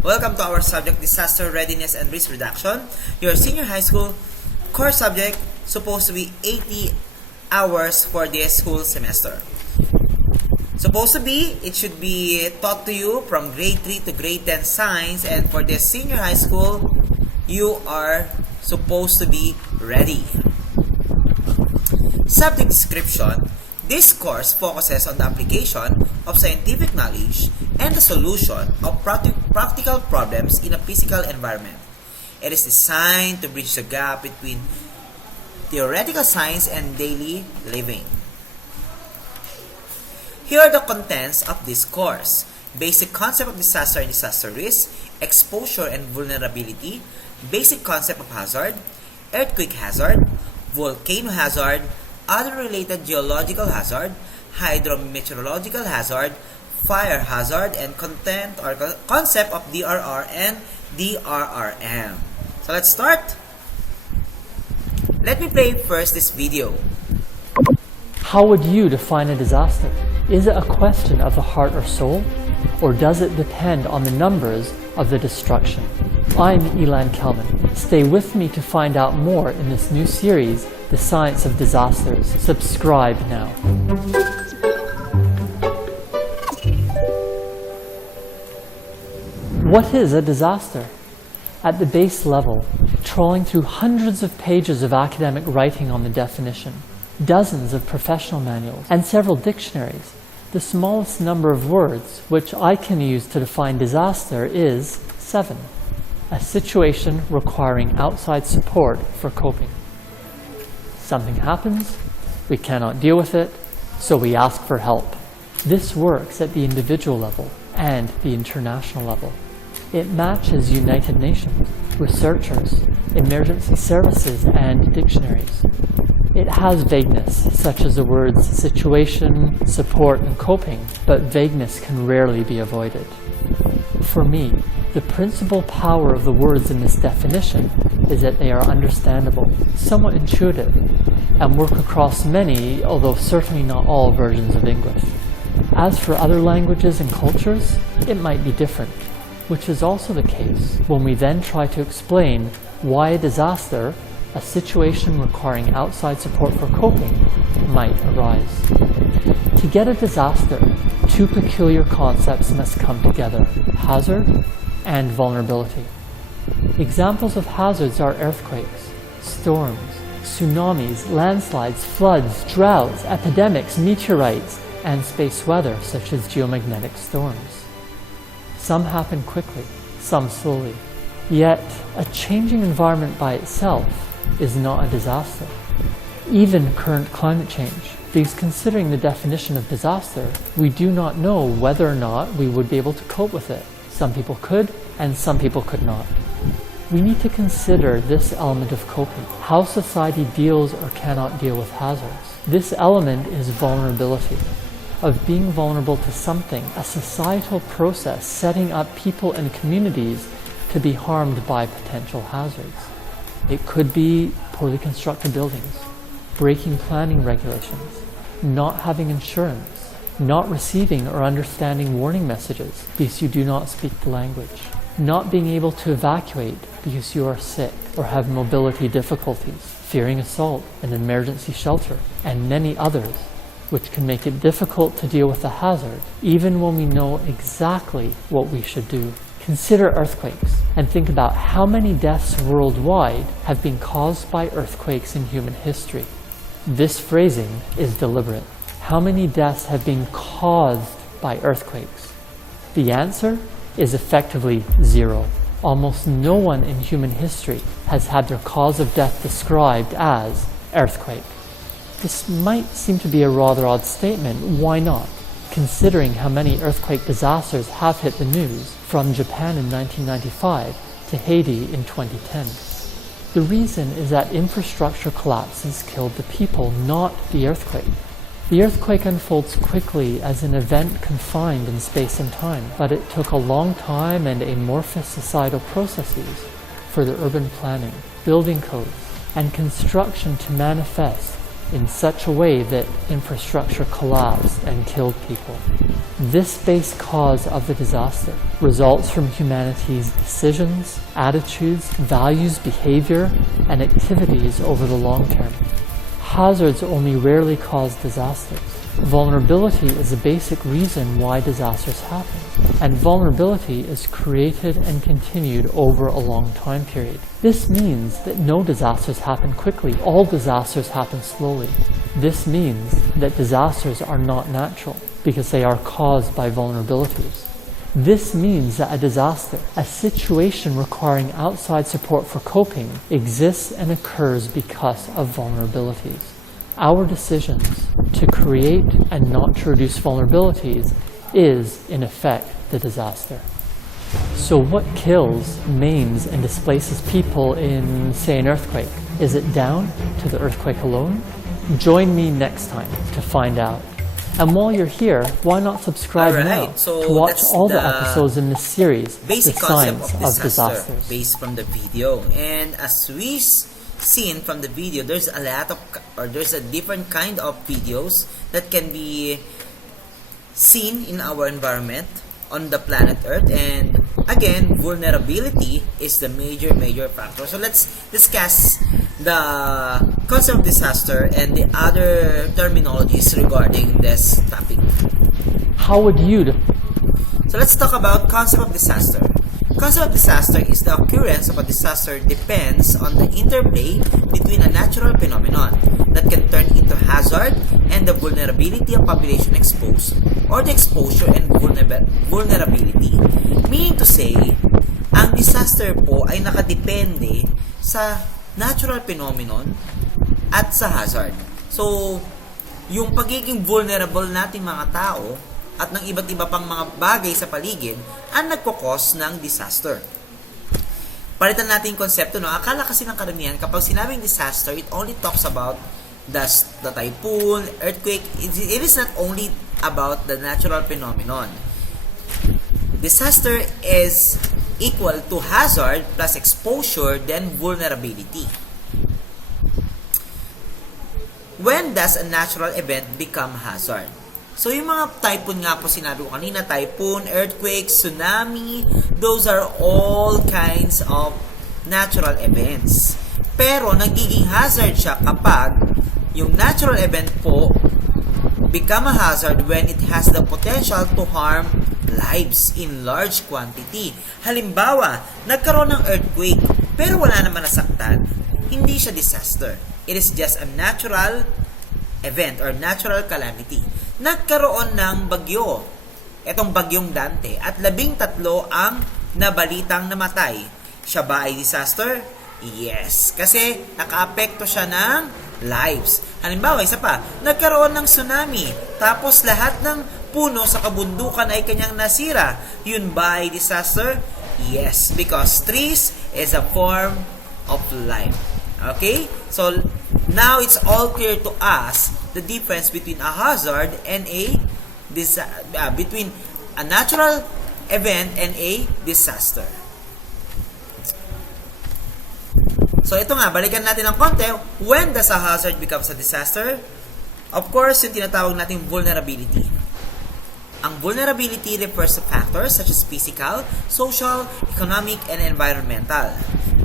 Welcome to our subject, Disaster Readiness and Risk Reduction. Your senior high school core subject, supposed to be 80 hours for this whole semester. Supposed to be, it should be taught to you from grade 3 to grade 10 science, and for this senior high school, you are supposed to be ready. Subject description. This course focuses on the application of scientific knowledge and the solution of practical problems in a physical environment. It is designed to bridge the gap between theoretical science and daily living. Here are the contents of this course: basic concept of disaster and disaster risk, exposure and vulnerability, basic concept of hazard, earthquake hazard, volcano hazard, other related geological hazard, hydrometeorological hazard, fire hazard, and content or concept of DRRR and DRRM. So let's start. Let me play first this video. How would you define a disaster? Is it a question of the heart or soul? Or does it depend on the numbers of the destruction? I'm Elan Kelman. Stay with me to find out more in this new series, The Science of Disasters. Subscribe now. What is a disaster? At the base level, trawling through hundreds of pages of academic writing on the definition, dozens of professional manuals, and several dictionaries, the smallest number of words which I can use to define disaster is 7. A situation requiring outside support for coping. Something happens, we cannot deal with it, so we ask for help. This works at the individual level and the international level. It matches United Nations, researchers, emergency services, and dictionaries. It has vagueness, such as the words situation, support, and coping, but vagueness can rarely be avoided. For me, the principal power of the words in this definition is that they are understandable, somewhat intuitive, and work across many, although certainly not all, versions of English. As for other languages and cultures, it might be different, which is also the case when we then try to explain why a disaster, a situation requiring outside support for coping, might arise. To get a disaster, two peculiar concepts must come together: hazard and vulnerability. Examples of hazards are earthquakes, storms, tsunamis, landslides, floods, droughts, epidemics, meteorites, and space weather such as geomagnetic storms. Some happen quickly, some slowly. Yet, a changing environment by itself is not a disaster. Even current climate change, because considering the definition of disaster, we do not know whether or not we would be able to cope with it. Some people could, and some people could not. We need to consider this element of coping, how society deals or cannot deal with hazards. This element is vulnerability, of being vulnerable to something, a societal process setting up people and communities to be harmed by potential hazards. It could be poorly constructed buildings, breaking planning regulations, not having insurance, not receiving or understanding warning messages because you do not speak the language, not being able to evacuate because you are sick or have mobility difficulties, fearing assault, an emergency shelter, and many others, which can make it difficult to deal with the hazard, even when we know exactly what we should do. Consider earthquakes and think about how many deaths worldwide have been caused by earthquakes in human history. This phrasing is deliberate. How many deaths have been caused by earthquakes? The answer is effectively 0. Almost no one in human history has had their cause of death described as earthquake. This might seem to be a rather odd statement. Why not? Considering how many earthquake disasters have hit the news, from Japan in 1995 to Haiti in 2010. The reason is that infrastructure collapses killed the people, not the earthquake. The earthquake unfolds quickly as an event confined in space and time, but it took a long time and amorphous societal processes for the urban planning, building codes, and construction to manifest in such a way that infrastructure collapsed and killed people. This base cause of the disaster results from humanity's decisions, attitudes, values, behavior, and activities over the long term. Hazards only rarely cause disasters. Vulnerability is a basic reason why disasters happen, and vulnerability is created and continued over a long time period. This means that no disasters happen quickly. All disasters happen slowly. This means that disasters are not natural because they are caused by vulnerabilities. This means that a disaster, a situation requiring outside support for coping, exists and occurs because of vulnerabilities. Our decisions to create and not to reduce vulnerabilities is, in effect, the disaster. So what kills, maims, and displaces people in, say, an earthquake? Is it down to the earthquake alone? Join me next time to find out. And while you're here, why not subscribe now to watch all the episodes in this series, The Signs of Disasters. Based from the video. And as we seen from the video, there's a different kind of videos that can be seen in our environment on the planet Earth, and again, vulnerability is the major factor. So let's discuss the concept of disaster and the other terminologies regarding this topic. How would you So let's talk about concept of disaster. Concept of disaster is the occurrence of a disaster depends on the interplay between a natural phenomenon that can turn into hazard and the vulnerability of population exposed, or the exposure and vulnerability. Meaning to say, ang disaster po ay nakadepende sa natural phenomenon at sa hazard. So, yung pagiging vulnerable nating mga tao at ng iba't iba pang mga bagay sa paligid ang nagkukos ng disaster. Palitan natin yung konsepto, no? Akala kasi ng karamihan, kapag sinabing disaster, it only talks about the typhoon, earthquake. It is not only about the natural phenomenon. Disaster is equal to hazard plus exposure, then vulnerability. When does a natural event become hazard? So, yung mga typhoon nga po sinabi ko kanina, typhoon, earthquake, tsunami, those are all kinds of natural events. Pero, nagiging hazard siya kapag yung natural event po become a hazard when it has the potential to harm lives in large quantity. Halimbawa, nagkaroon ng earthquake, pero wala naman nasaktan, hindi siya disaster. It is just a natural event or natural calamity. Nagkaroon ng bagyo, etong bagyong Dante, at 13 ang nabalitang namatay. Siya ba ay disaster? Yes, kasi nakaapekto siya ng lives. Halimbawa, isa pa, nagkaroon ng tsunami, tapos lahat ng puno sa kabundukan ay kanyang nasira. Yun ba ay disaster? Yes, because trees is a form of life. Okay? So, now it's all clear to us the difference between a hazard and between a natural event and a disaster. So, ito nga, balikan natin ng konti. When does a hazard becomes a disaster? Of course, yung tinatawag nating vulnerability. Ang vulnerability refers to factors such as physical, social, economic, and environmental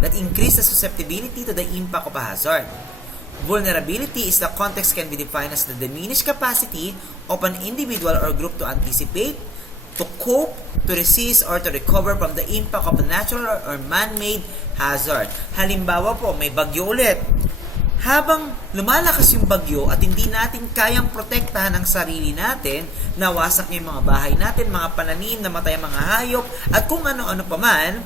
that increase the susceptibility to the impact of a hazard. Vulnerability is the context can be defined as the diminished capacity of an individual or group to anticipate, to cope, to resist, or to recover from the impact of a natural or man-made hazard. Halimbawa po, may bagyo ulit. Habang lumalakas yung bagyo at hindi natin kayang protektahan ang sarili natin, nawasak niya yung mga bahay natin, mga pananim, namatay ang mga hayop, at kung ano-ano pa man,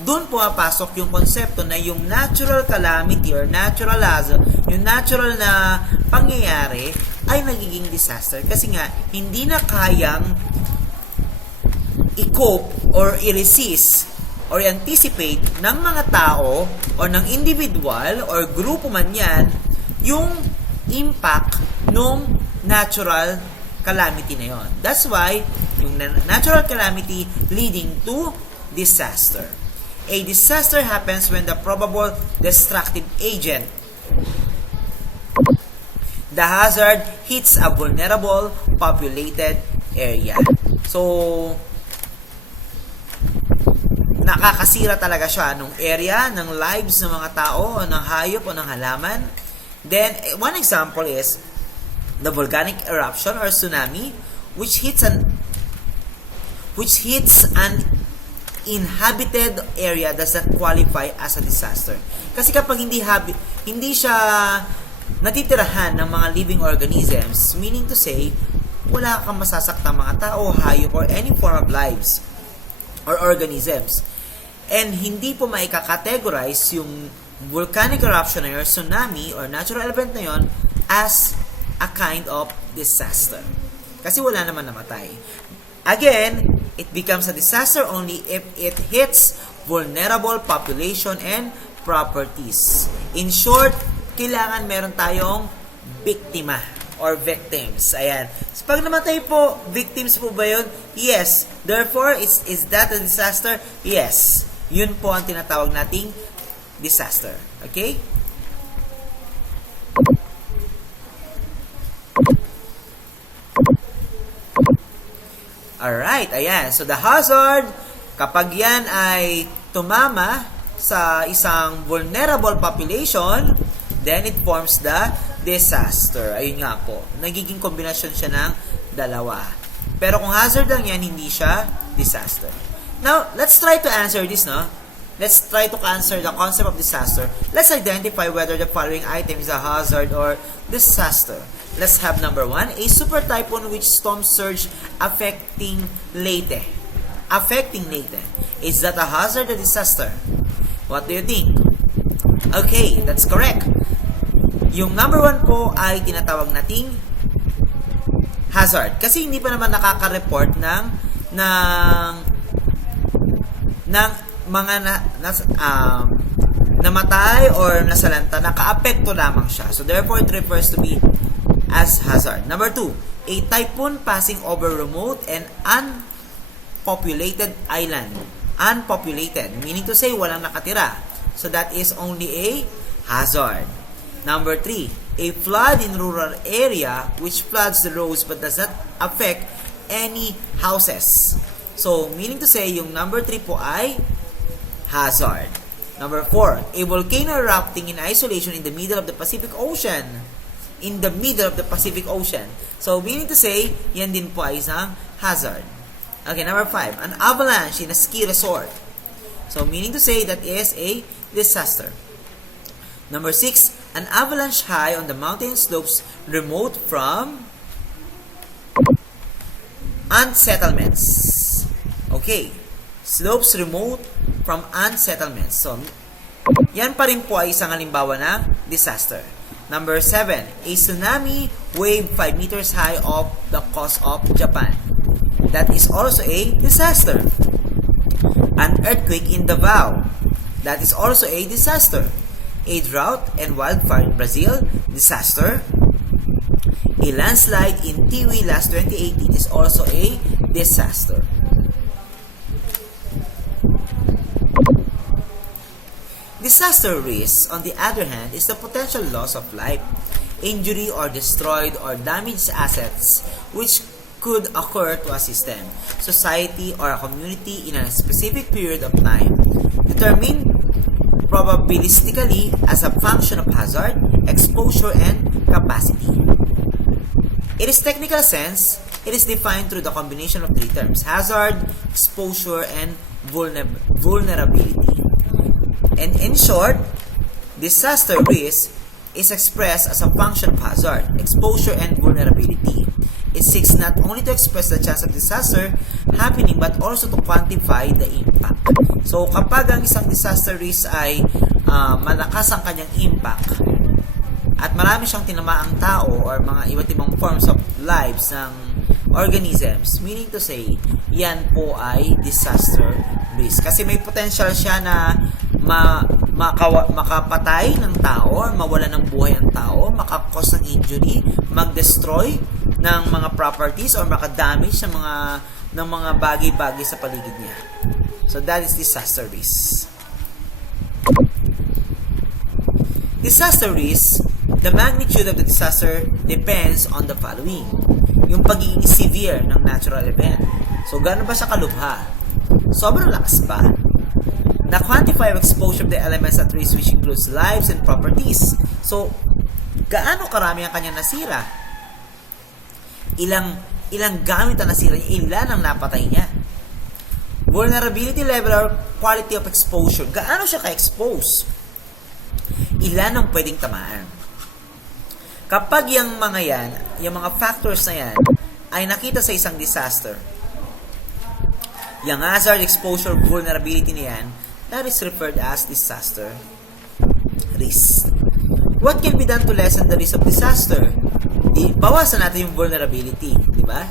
doon pumapasok yung konsepto na yung natural calamity or natural hazard, yung natural na pangyayari ay nagiging disaster kasi nga hindi na kayang i-cope or i-resist or i-anticipate ng mga tao or ng individual or grupo man yan yung impact ng natural calamity na yon. That's why yung natural calamity leading to disaster. A disaster happens when the probable destructive agent the hazard hits a vulnerable populated area. So, nakakasira talaga siya ng area, ng lives ng mga tao, o ng hayop, o ng halaman. Then, one example is the volcanic eruption or tsunami, which hits an inhabited area does not qualify as a disaster. Kasi kapag hindi siya natitirahan ng mga living organisms, meaning to say, wala kang masasaktang mga tao, hayop, or any form of lives or organisms. And hindi po maika-categorize yung volcanic eruption or tsunami or natural event na yon as a kind of disaster. Kasi wala naman namatay. Again, it becomes a disaster only if it hits vulnerable population and properties. In short, kailangan meron tayong biktima or victims. Ayan. So, pag namatay po, victims po ba yun? Yes. Therefore, is that a disaster? Yes. Yun po ang tinatawag nating disaster. Okay? Alright, ayan. So, the hazard, kapag yan ay tumama sa isang vulnerable population, then it forms the disaster. Ayun nga po. Nagiging kombinasyon siya ng dalawa. Pero kung hazard lang yan, hindi siya disaster. Now, let's try to answer this, no? Let's try to answer the concept of disaster. Let's identify whether the following item is a hazard or disaster. Let's have number 1, a super typhoon which storm surge affecting Leyte. Is that a hazard or disaster? What do you think? Okay, that's correct. Yung number 1 po ay tinatawag nating hazard. Kasi hindi pa naman nakaka-report ng mga namatay or nasalanta, naka-apekto lamang siya. So therefore, it refers to be as hazard. Number 2, a typhoon passing over remote and unpopulated island. Unpopulated, meaning to say walang nakatira. So that is only a hazard. Number 3, a flood in rural area which floods the roads but does not affect any houses. So, meaning to say, yung number 3 po ay hazard. Number 4, a volcano erupting in isolation in the middle of the Pacific Ocean. So, meaning to say, yan din po ay isang hazard. Okay, number 5, an avalanche in a ski resort. So, meaning to say, that is a disaster. Number 6, an avalanche high on the mountain slopes remote from ant settlements. Okay, slopes remote from ant settlements. So, yan pa rin po ay isang halimbawa ng disaster. Number 7, a tsunami wave 5 meters high off the coast of Japan. That is also a disaster. An earthquake in Davao. That is also a disaster. A drought and wildfire in Brazil, disaster. A landslide in Tiwi last 2018 is also a disaster. Disaster risk, on the other hand, is the potential loss of life, injury, or destroyed or damaged assets which could occur to a system, society, or a community in a specific period of time, determined probabilistically as a function of hazard, exposure, and capacity. In its technical sense, it is defined through the combination of 3 terms: hazard, exposure, and vulnerability. And in short, disaster risk is expressed as a function of hazard, exposure, and vulnerability. It seeks not only to express the chance of disaster happening but also to quantify the impact. So, kapag ang isang disaster risk ay malakas ang kanyang impact at marami siyang tinamaang tao or mga iba't ibang forms of lives ng organisms, meaning to say, yan po ay disaster risk. Kasi may potential siya na makapatay ng tao or mawala ng buhay ang tao, makakos ng injury, mag-destroy ng mga properties or makadamage ng mga bagay-bagay sa paligid niya. So that is disaster risk. Disaster risk The magnitude of the disaster depends on the following. Yung pagiging severe ng natural event. So, gano'n ba siya kalubha? Sobrang lakas ba? The quantify of exposure of the elements at risk, which includes lives and properties. So, gaano karami ang kanyang nasira? Ilang gamit ang nasira niya? Ilan ang napatay niya? Vulnerability level or quality of exposure. Gaano siya ka-expose? Ilan ang pwedeng tamaan? Kapag yung mga factors na yan, ay nakita sa isang disaster, yung hazard, exposure, vulnerability na yan, that is referred as disaster risk. What can be done to lessen the risk of disaster? Bawasan natin yung vulnerability, di ba?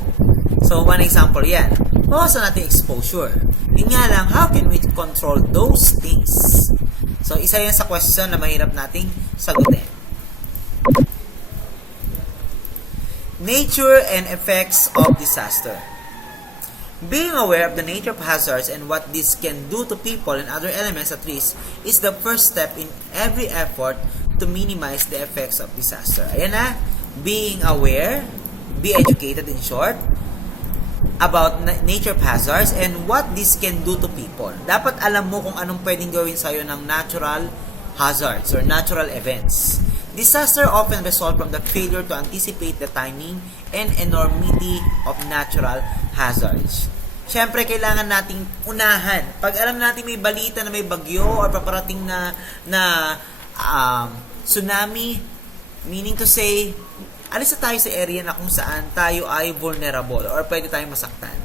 So, one example yan. Bawasan natin exposure. Yun nga lang, how can we control those things? So, isa yan sa question na mahirap nating sagutin. Nature and effects of disaster. Being aware of the nature of hazards and what this can do to people and other elements at risk is the first step in every effort to minimize the effects of disaster. Ayan na, being aware, be educated in short, about nature of hazards and what this can do to people. Dapat alam mo kung anong pwedeng gawin sa'yo ng natural hazards or natural events. Disaster often result from the failure to anticipate the timing and enormity of natural hazards. Siyempre, kailangan nating unahan. Pag alam natin may balita na may bagyo or paparating na tsunami, meaning to say, alis na tayo sa area na kung saan tayo ay vulnerable or pwede tayong masaktan.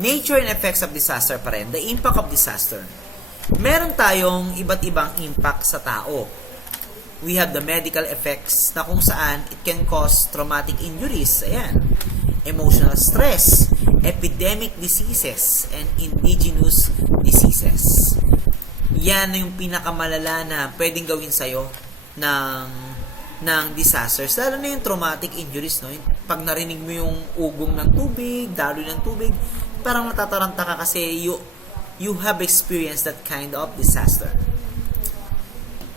Nature and effects of disaster pa rin. The impact of disaster. Meron tayong iba't ibang impact sa tao. We have the medical effects na kung saan it can cause traumatic injuries. Ayan. Emotional stress, epidemic diseases, and indigenous diseases. Yan yung pinakamalala na pwedeng gawin sa'yo ng disasters. Lalo na yung traumatic injuries, no? Pag narinig mo yung ugong ng tubig, daloy ng tubig, parang natataranta ka kasi you have experienced that kind of disaster.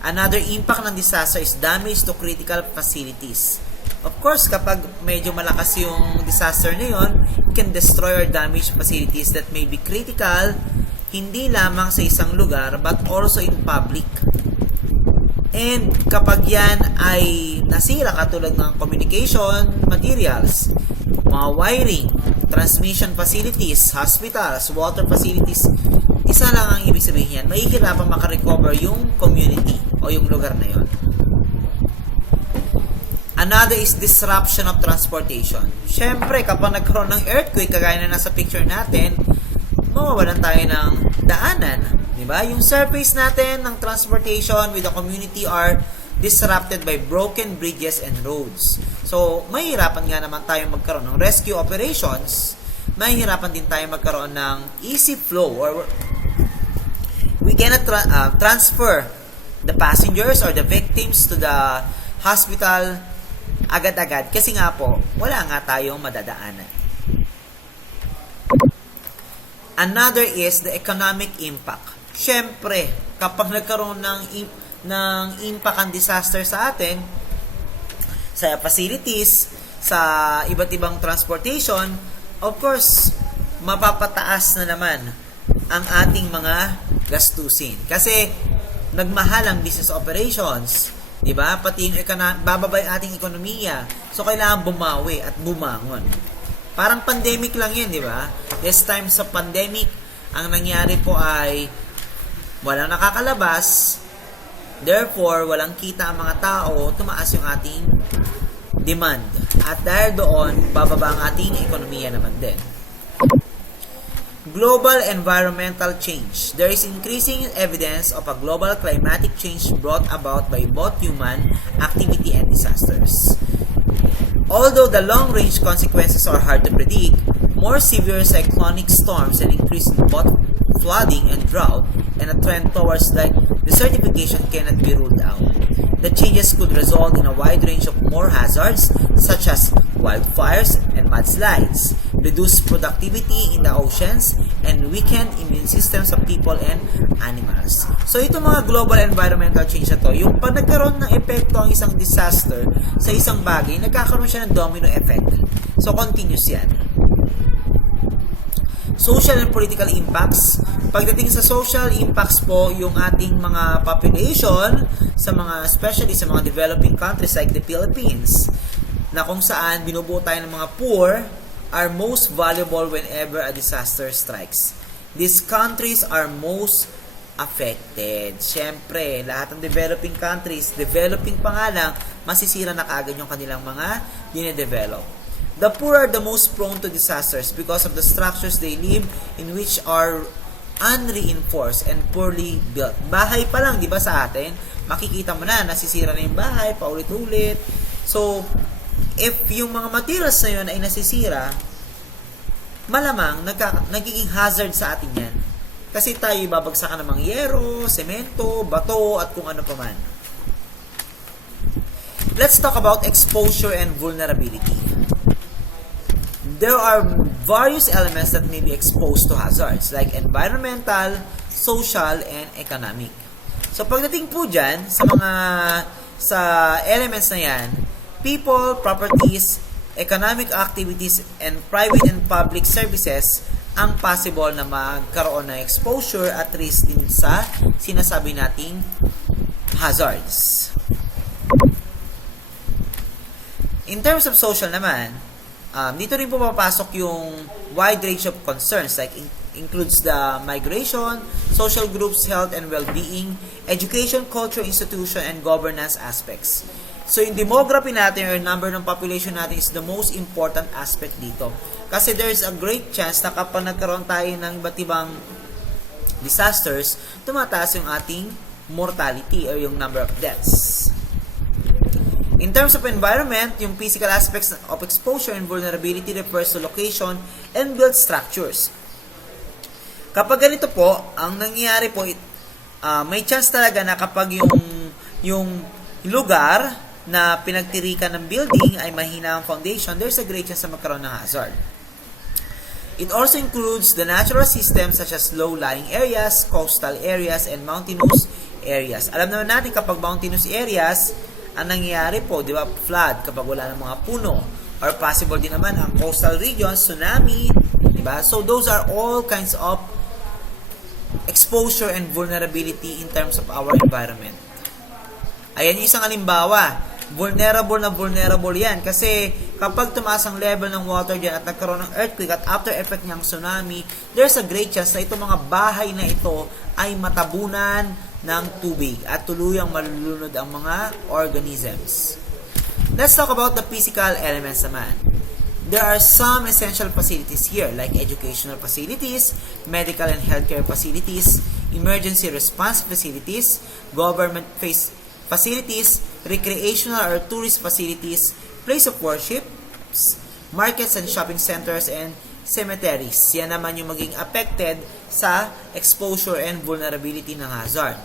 Another impact ng disaster is damage to critical facilities. Of course, kapag medyo malakas yung disaster na yun, it can destroy or damage facilities that may be critical, hindi lamang sa isang lugar, but also in public. And kapag yan ay nasira, katulad ng communication materials, mga wiring, transmission facilities, hospitals, water facilities, isa lang ang ibig sabihin yan, mahihirapan makarecover yung community o yung lugar na yon. Another is disruption of transportation. Siyempre, kapag nagkaroon ng earthquake, kagaya na nasa picture natin, mawawalan tayo ng daanan. Diba? Yung surface natin ng transportation with the community are disrupted by broken bridges and roads. So, mahihirapan nga naman tayo magkaroon ng rescue operations. Mahihirapan din tayo magkaroon ng easy flow or we cannot transfer the passengers or the victims to the hospital agad-agad kasi nga po, wala nga tayong madadaanan. Another is the economic impact. Siyempre, kapag nagkaroon ng impact ang disaster sa atin, sa facilities, sa iba't ibang transportation, of course, mapapataas na naman ang ating mga gastusin. Kasi, nagmahal ang business operations, diba? Pati yung bababa yung ating ekonomiya. So, kailangan bumawi at bumangon. Parang pandemic lang yan, diba? This time sa pandemic, ang nangyari po ay walang nakakalabas, therefore, walang kita ang mga tao, tumaas yung ating demand. At dahil doon, bababa ang ating ekonomiya naman din. Global environmental change. There is increasing evidence of a global climatic change brought about by both human activity and disasters. Although the long-range consequences are hard to predict, more severe cyclonic storms and increase in both flooding and drought, and a trend towards desertification cannot be ruled out. The changes could result in a wide range of more hazards, such as wildfires and mudslides. reduce productivity in the oceans, and weaken immune systems of people and animals. So, ito mga global environmental change na to, yung pag nagkaroon ng epekto ang isang disaster sa isang bagay, nagkakaroon siya ng domino effect. So, continuous yan. Social and political impacts. Pagdating sa social impacts po, yung ating mga population, especially sa mga developing countries like the Philippines, na kung saan binubuo tayo ng mga poor, are most valuable whenever a disaster strikes. These countries are most affected. Siyempre, lahat ng developing countries, developing pa nga lang, masisira na kaagad yung kanilang mga dinedevelop. The poor are the most prone to disasters because of the structures they live in, which are unreinforced and poorly built. Bahay pa lang, di ba sa atin, makikita mo na, nasisira na yung bahay, paulit-ulit. So, if yung mga materials na yun ay nasisira, malamang nagiging hazard sa atin yan. Kasi tayo babagsakan ng mga yero, semento, bato, at kung ano pa man. Let's talk about exposure and vulnerability. There are various elements that may be exposed to hazards like environmental, social, and economic. So pagdating po dyan sa elements na yan, people, properties, economic activities, and private and public services ang possible na magkaroon ng exposure at risk din sa sinasabi nating hazards. In terms of social naman, dito rin po papasok yung wide range of concerns like includes the migration, social groups, health and well-being, education, culture, institution, and governance aspects. So, yung demography natin or number ng population natin is the most important aspect dito. Kasi there's a great chance na kapag nagkaroon tayo ng iba't ibang disasters, tumataas yung ating mortality or yung number of deaths. In terms of environment, yung physical aspects of exposure and vulnerability refers to location and built structures. Kapag ganito po, ang nangyayari po, may chance talaga na kapag yung lugar na pinagtirikan ng building ay mahina ang foundation, there's a great chance na magkaroon ng hazard. It also includes the natural systems such as low-lying areas, coastal areas, and mountainous areas. Alam naman natin kapag mountainous areas, ang nangyayari po, di ba, flood kapag wala ng mga puno. Or possible din naman ang coastal regions, tsunami, di ba? So those are all kinds of exposure and vulnerability in terms of our environment. Ayan yung isang halimbawa. Vulnerable yan. Kasi kapag tumaas ang level ng water dyan at nagkaroon ng earthquake at after effect niyang tsunami, there's a great chance na itong mga bahay na ito ay matabunan ng tubig at tuluyang malulunod ang mga organisms. Let's talk about the physical elements naman. There are some essential facilities here like educational facilities, medical and healthcare facilities, emergency response facilities, government facilities, recreational or tourist facilities, place of worship, markets and shopping centers, and cemeteries. Yan naman yung maging affected sa exposure and vulnerability ng hazard.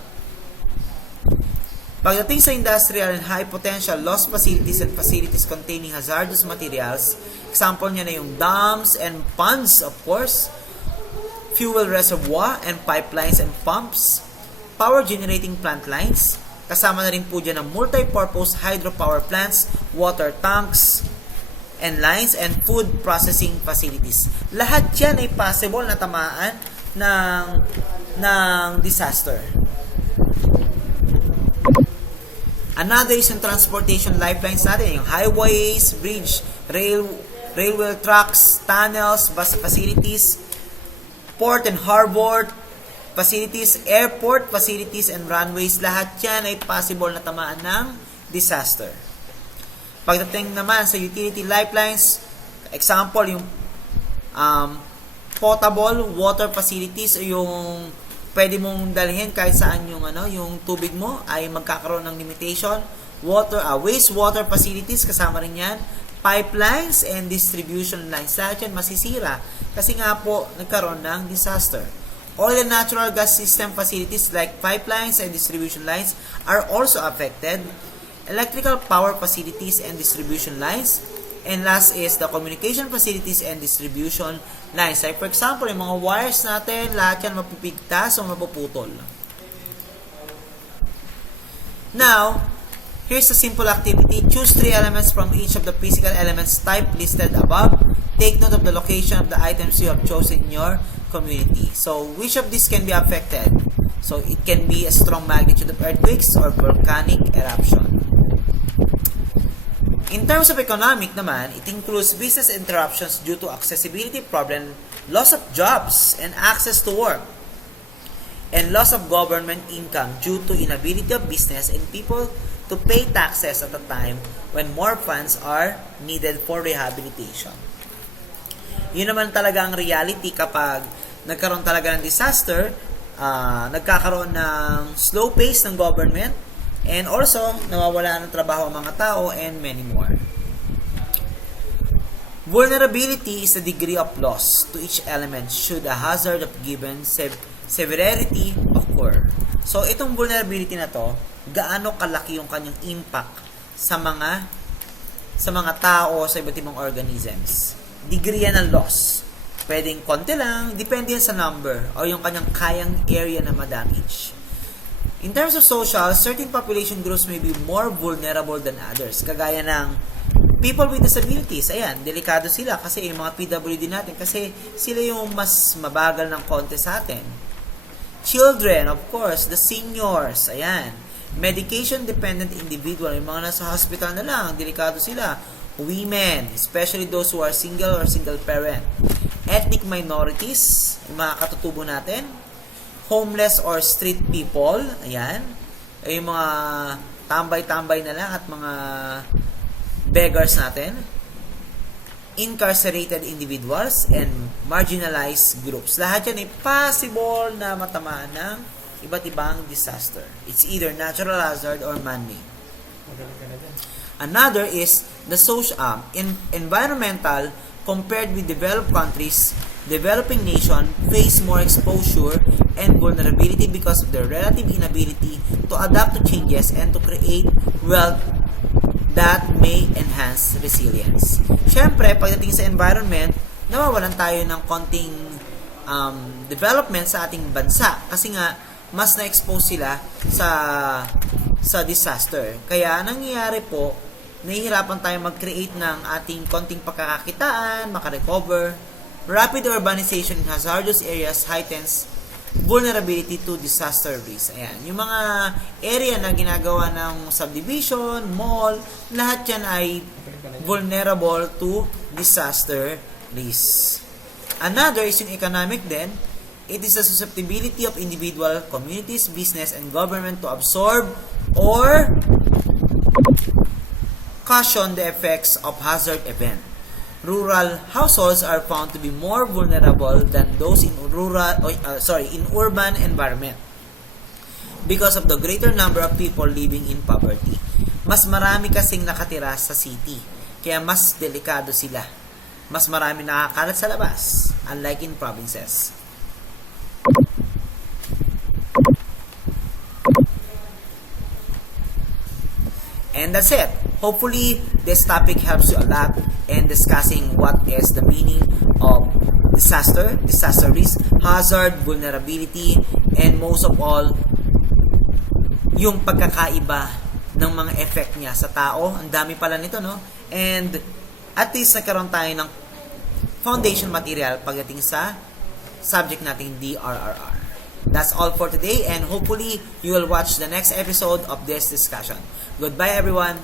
Pagdating sa industrial and high potential loss facilities and facilities containing hazardous materials, example niya na yung dams and ponds, of course, fuel reservoir and pipelines and pumps, power generating plant lines, kasama na rin po dyan ang multi-purpose hydropower plants, water tanks, and lines, and food processing facilities. Lahat yan ay possible na tamaan ng disaster. Another is yung transportation lifelines natin, yung highways, bridge, railway tracks, tunnels, bus facilities, port and harbor facilities, airport facilities, and runways. Lahat yan ay possible na tamaan ng disaster. Pagdating naman sa utility lifelines, example, yung potable water facilities o yung pwede mong dalhin kahit saan yung tubig mo ay magkakaroon ng limitation. Wastewater facilities, kasama rin yan. Pipelines and distribution lines, lahat yan masisira kasi nga po nagkaroon ng disaster. Oil and natural gas system facilities like pipelines and distribution lines are also affected. Electrical power facilities and distribution lines, And last is the communication facilities and distribution lines. Like for example, yung mga wires natin, lahat yan mapipigtas o mapuputol. Now, here's a simple activity. Choose 3 elements from each of the physical elements type listed above. Take note of the location of the items you have chosen in your community. So, which of these can be affected? So, it can be a strong magnitude of earthquakes or volcanic eruption. In terms of economic naman, it includes business interruptions due to accessibility problem, loss of jobs and access to work, and loss of government income due to inability of business and people to pay taxes at a time when more funds are needed for rehabilitation. Yun naman talaga ang reality kapag nagkaroon talaga ng disaster, nagkakaroon ng slow pace ng government, and also nawawala ng trabaho ang mga tao, and many more. Vulnerability is the degree of loss to each element should a hazard of given severity occur. So, itong vulnerability na to, gaano kalaki yung kanyang impact sa mga tao, sa iba't ibang organisms. Degree yan ng loss. Pwedeng konti lang, depende yan sa number o yung kanyang kayang area na ma-damage. In terms of social, certain population groups may be more vulnerable than others. Kagaya ng people with disabilities. Ayan, delikado sila kasi yung mga PWD natin kasi sila yung mas mabagal ng konti sa atin. Children, of course, the seniors, ayan. Medication-dependent individual, yung mga nasa hospital na lang, delikado sila. Women, especially those who are single or single parent. Ethnic minorities, yung mga katutubo natin. Homeless or street people, ayan. Yung mga tambay-tambay na lang at mga beggars natin. Incarcerated individuals and marginalized groups. Lahat yan ay possible na matamaan ng iba't ibang disaster. It's either natural hazard or man-made. Another is the social, environmental. Compared with developed countries, developing nations face more exposure and vulnerability because of their relative inability to adapt to changes and to create wealth that may enhance resilience. Siyempre, pagdating sa environment, nawawalan tayo ng konting development sa ating bansa kasi nga mas na-expose sila sa disaster. Kaya nangyayari po, nahihirapan tayo mag-create ng ating konting pagkakakitaan, makarecover. Rapid urbanization in hazardous areas heightens vulnerability to disaster risk. Ayan, yung mga area na ginagawa ng subdivision, mall, lahat yan ay vulnerable to disaster risk. Another is yung economic din. It is the susceptibility of individual, communities, business, and government to absorb or cushion the effects of hazard event. Rural households are found to be more vulnerable than those in urban environment because of the greater number of people living in poverty. Mas marami kasing nakatira sa city, kaya mas delikado sila. Mas marami nakakalat sa labas, unlike in provinces. And that's it. Hopefully, this topic helps you a lot in discussing what is the meaning of disaster risk, hazard, vulnerability, and most of all, yung pagkakaiba ng mga effect niya sa tao. Ang dami pala nito, no? And at least nagkaroon tayo ng foundation material pagdating sa subject nating DRRR. That's all for today, and hopefully you will watch the next episode of this discussion. Goodbye, everyone.